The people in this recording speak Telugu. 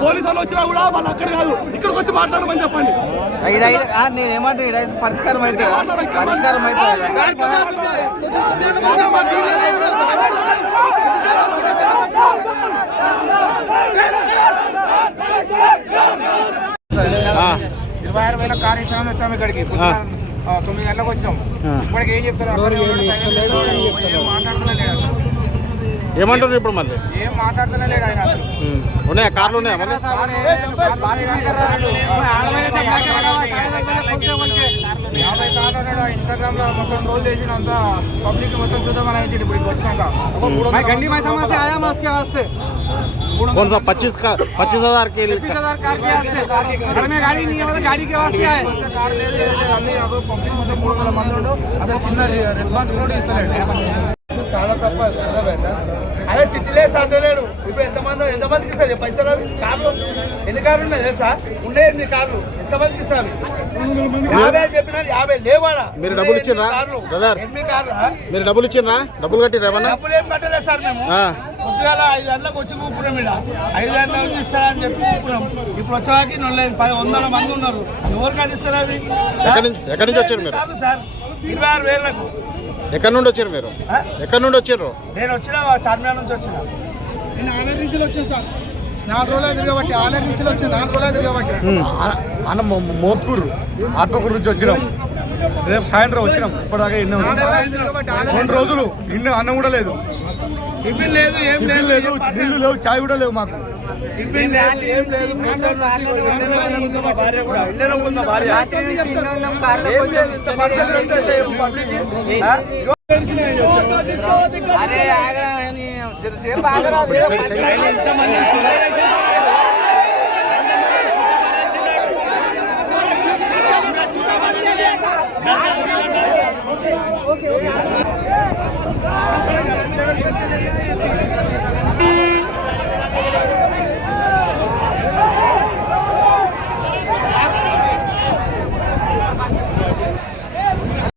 పోలీసులు వచ్చినా కూడా వాళ్ళు అక్కడ కాదు ఇక్కడికి వచ్చి మాట్లాడమని చెప్పండి. నేనేమంటే పరిష్కారం అయితే పరిష్కారం అయితే కార్యక్రమం వచ్చాము ఇక్కడికి 9 గంటలకు వచ్చినాం. ఇప్పటికి ఏం చెప్తారు ఏమంటారు ఇప్పుడు మళ్ళీ ఏం మాట్లాడుతున్నా లేడు ఆయన. ఉన్నాయా కార్లు ఉన్నాయా మళ్ళీ 50 కార్లు ఉన్నాడు. ఇన్స్టాగ్రామ్ లో మొత్తం ట్రోల్ చేసిన అంత పబ్లిక్ మొత్తం చూద్దామని అయితే ఇప్పుడు వచ్చినాక कौन सा 25,000 के लिए అదే చిట్టిలేసి అంటలేడు. ఇప్పుడు ఎంతమందికి ఇస్తారు పైసలు? కార్లు ఎన్ని కార్లు ఉన్నాయి తెలుసా? ఉండే ఎన్ని కార్లు ఎంతమందికి ఇస్తారు? 50 చెప్పినా 50 లేవాడా? మీరు డబ్బులు ఇచ్చిండ్రా బ్రదర్? 8 కార్లు మీరు డబ్బులు ఇచ్చిండ్రా? డబ్బులు కట్టిరా? డబ్బులు ఏం కట్టలేదు సార్. మేము పొద్దుగాల 5 గంటలకు వచ్చి కూకున్నాం. ఇక్కడ 5 గంటల నుంచి ఇస్తారని చెప్పి కూకున్నాం. ఇప్పుడు వచ్చాకి 100 మంది ఉన్నారు. ఎవరికైనా ఇస్తారా? అవి ఎక్కడి నుంచి వచ్చారు మీరు సార్? 26,000లకు. ఎక్కడి నుండి వచ్చారు మీరు? ఎక్కడి నుండి వచ్చారు? నేను వచ్చిన చార్మినార్ నుంచి వచ్చిన. నేను ఆలయ నుంచి వచ్చాను సార్. 4 రోజులు తిరగబట్టి ఆలయ నుంచి వచ్చాను. 4 రోజులు తిరగబట్టి అన్న మోత్కూరు ఆత్మకూరు నుంచి వచ్చినాం. రేపు సాయంత్రం వచ్చినాం. ఇప్పటిదాకా 2 రోజులు ఇన్ని అన్నం కూడా లేదు, టిఫిన్ లేదు, ఏం లేదు, నీళ్ళు లేవు, చాయ్ కూడా లేవు మాకు. టిఫిన్ లేదు, ఏం లేదు. అరే